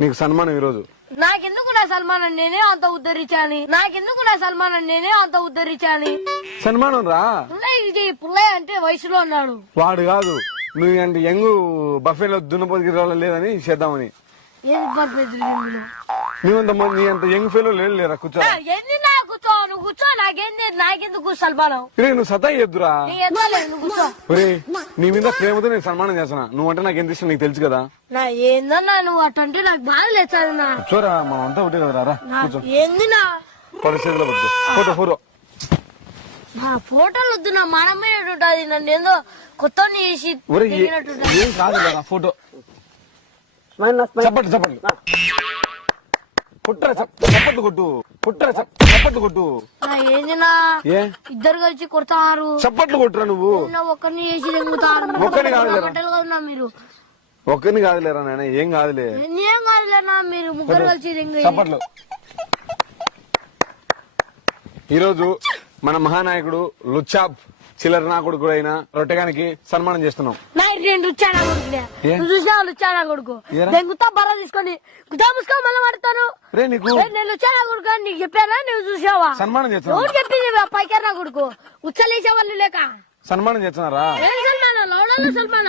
నీకు సన్మానం ఈ రోజు. నాకెందుకు నా సల్మాన్ నేనే అంత ఉద్ధరించాలి, నాకెందుకు నా సల్మాన్ నేనే అంత ఉద్ధరించాలి. సన్మానం రా. పుల్లయ్య అంటే వయసులో ఉన్నాడు. వాడు కాదు, నువ్వు అంటే యంగ్ బఫేలో దున్నపోతు లేదని చేద్దామని. నీ అంత యంగ్ ఫెలో లేరా. కూర్చో కూర్చో, నువ్వు కూర్చో. నాకెందుకు సల్మానం. నువ్వు సతాయి ఎద్దురా. కూర్చో. నీ మీద ప్రేమతో నేను సన్మానం చేస్తున్నా. నువ్వు అంటే నాకు ఎంత ఇష్టం నీకు తెలుసు కదా. ఏందన్నా నువ్వు అటంటే నాకు బాగా లేచాను. కూర్చోరా, మనం అంతా ఒకటే కదరా. కూర్చో. ఏందినా పరిస్థితిలో ఫోటో ఫోటో ఫోటోలు వద్దు. నా మనమే ఉంటది. నన్ను ఏందో కొత్త ఏం కాదు కదా ఫోటో. చప్పట్లు చప్పట్లు పుట్ర చప్పట్లు కొట్టు. పుట్ర చప్పట్లు కొట్టు. ఏందినా ఇద్దరు కలిసి కొడతారు. చప్పట్లు కొట్టురా. నువ్వు ఒక్కరిని చేసి తెంగుతారు. మీరు ఒక్కరిని కాదులేరా నాయన. ఏం కాదులే. ఏం కాదులేనా. మీరు ముగ్గురు కలిసి చప్పట్లు. ఈరోజు మన మహానాయకుడు లుచ్చాప్ చిల్లర నా కొడుకు అయిన రొట్టెగానికి సన్మానం చేస్తున్నాం. లుచ్చానా కొడుకు దెంగుతా బర్ర తీసుకొని గుదా ముసుకో మళ్ళీ పడతాను. నేను లుచ్చానా కొడుకు అని నీకు చెప్పానా? నువ్వు చూసావా? సన్మానం చేస్తున్నా. చెప్పింది పైకర్ నా కొడుకు ఉచ్చలేసే వాళ్ళు లేక సన్మానం చేస్తున్నారా? సల్మాన్